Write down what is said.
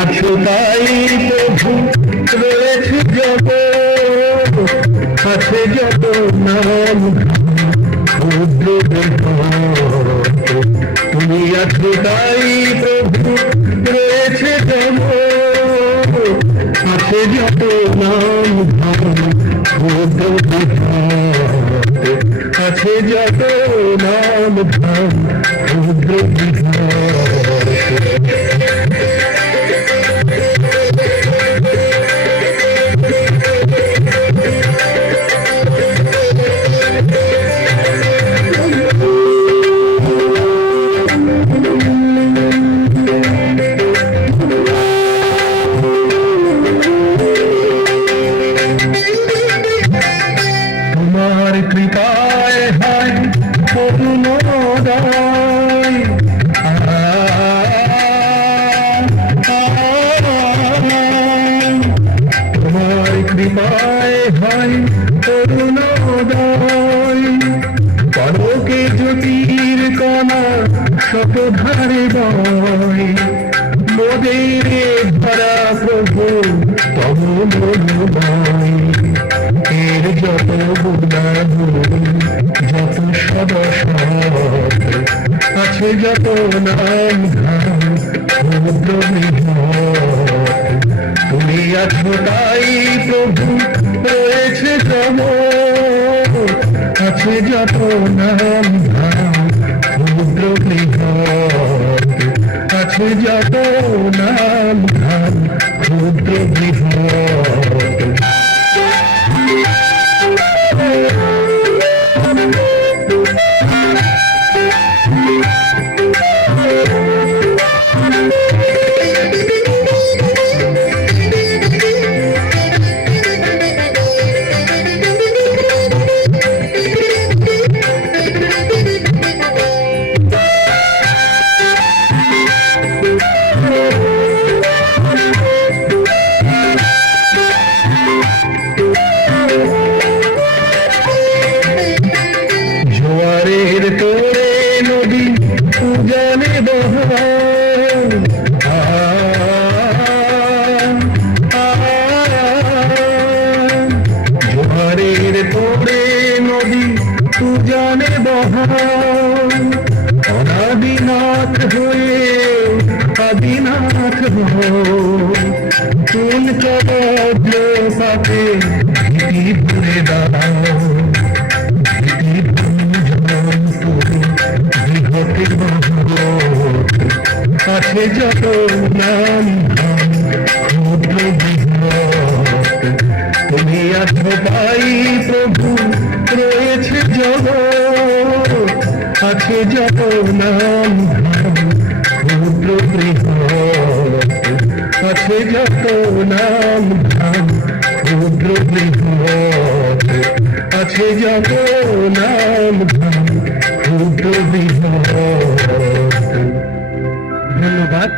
আছো তাই প্রভু রয়েছে যত, আছে যত নাম তুমি আছো তাই প্রভু রয়েছে যত, আছে যত নাম আছে যত নাম সমুদ্র কৃপায় হায় করুণোদয়, তোমার কৃপায় হায় করুণোদয়, পরকে জ্যোতির কণা শতধারে বয়, মোদের ধরা প্রভু তব মনোময়, এর যত গুণাগুণ যত সদসৎ আছে যত নাম ধাম সমুদ্র বৃহৎ, তুমি আছো তাই প্রভু রয়েছে তব, আছে যত নাম ধাম সমুদ্র বৃহৎ, আছে যত নাম ধাম সমুদ্র বৃহৎ। জোয়ারের তোরে নদী উজানে বহায়, জোয়ারের তোরে নদী উজানে বহায়, অনাদিনাথ হয়ে আদিনাথ কোন চবদ্র পাতে ভীতি ভরে দাঁড়াও, আছে যত নাম সমুদ্র বৃহৎ, তুমি আছো পাই প্রভু রয়েছে জগৎ, আছে যত নাম সমুদ্র বৃহৎ, আছে যত নাম সমুদ্র বৃহৎ, আছে যত নাম সমুদ্র বৃহৎ। ধন্যবাদ।